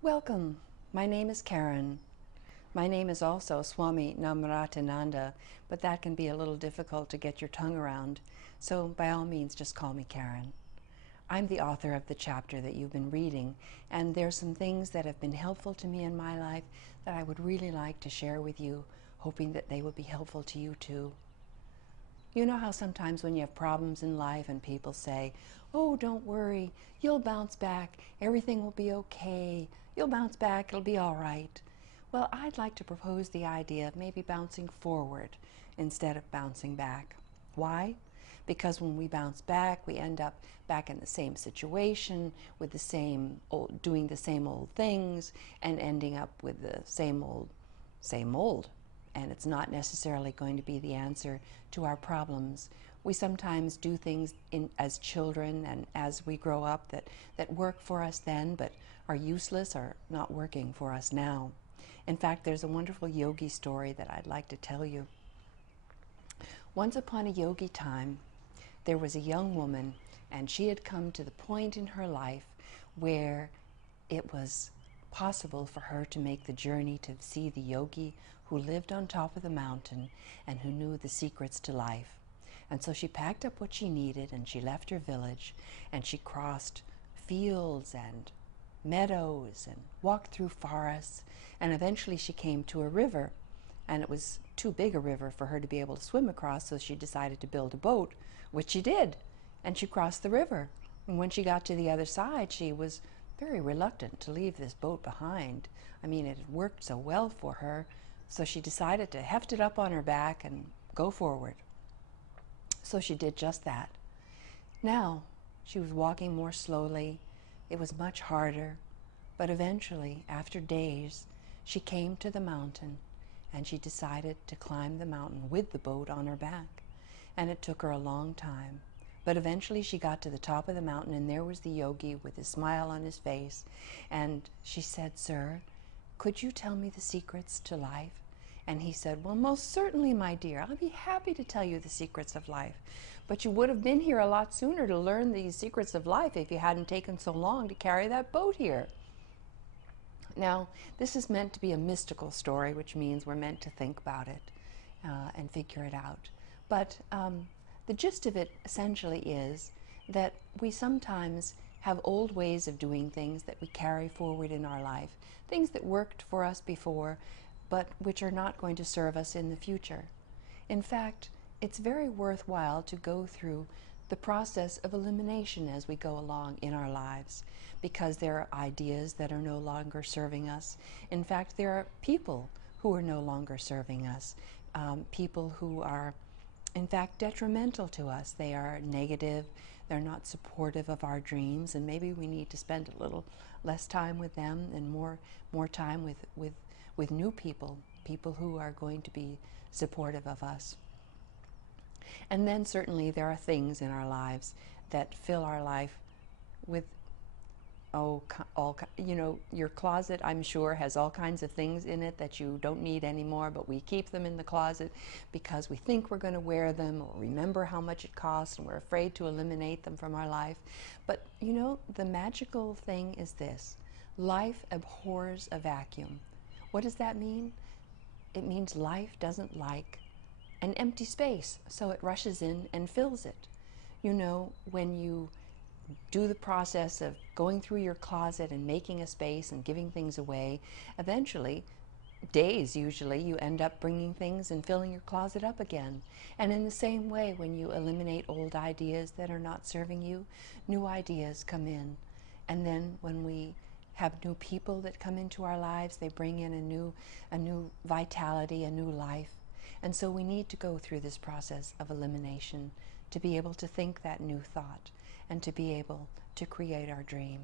Welcome. My name is Karen. My name is also Swami Namratananda, but that can be a little difficult to get your tongue around, so by all means just call me Karen. I'm the author of the chapter that you've been reading, and there's some things that have been helpful to me in my life that I would really like to share with you, hoping that they would be helpful to you too. You know how sometimes when you have problems in life and people say, "Oh, don't worry, you'll bounce back, everything will be okay, you'll bounce back, it'll be all right." Well, I'd like to propose the idea of maybe bouncing forward instead of bouncing back. Why? Because when we bounce back, we end up back in the same situation with the same old, doing the same old things and ending up with the same old, same old. And it's not necessarily going to be the answer to our problems. We sometimes do things as children and as we grow up that work for us then, but are useless or not working for us now. In fact, there's a wonderful yogi story that I'd like to tell you. Once upon a yogi time, there was a young woman, and she had come to the point in her life where it was possible for her to make the journey to see the yogi who lived on top of the mountain and who knew the secrets to life. And so she packed up what she needed and she left her village and she crossed fields and meadows and walked through forests, and eventually she came to a river, and it was too big a river for her to be able to swim across, so she decided to build a boat, which she did, and she crossed the river. And when she got to the other side, she was very reluctant to leave this boat behind. I mean, it had worked so well for her, so she decided to heft it up on her back and go forward. So she did just that. Now, she was walking more slowly. It was much harder, but eventually, after days, she came to the mountain and she decided to climb the mountain with the boat on her back. And it took her a long time. But eventually she got to the top of the mountain, and there was the yogi with his smile on his face. And she said, "Sir, could you tell me the secrets to life?" And he said, "Well, most certainly, my dear. I'll be happy to tell you the secrets of life. But you would have been here a lot sooner to learn these secrets of life if you hadn't taken so long to carry that boat here." Now, this is meant to be a mystical story, which means we're meant to think about it and figure it out. But the gist of it essentially is that we sometimes have old ways of doing things that we carry forward in our life, things that worked for us before, but which are not going to serve us in the future. In fact, it's very worthwhile to go through the process of elimination as we go along in our lives, because there are ideas that are no longer serving us. In fact, there are people who are no longer serving us, people who are in fact detrimental to us. They are negative, they're not supportive of our dreams, and maybe we need to spend a little less time with them and more time with new people, people who are going to be supportive of us. And then certainly there are things in our lives that fill our life with, your closet, I'm sure, has all kinds of things in it that you don't need anymore, but we keep them in the closet because we think we're going to wear them or remember how much it costs, and we're afraid to eliminate them from our life. But the magical thing is this: life abhors a vacuum. What does that mean? It means life doesn't like an empty space, so it rushes in and fills it. When you do the process of going through your closet and making a space and giving things away, eventually, days usually, you end up bringing things and filling your closet up again. And in the same way, when you eliminate old ideas that are not serving you, new ideas come in. And then when we have new people that come into our lives, they bring in a new vitality, a new life. And so we need to go through this process of elimination to be able to think that new thought and to be able to create our dream.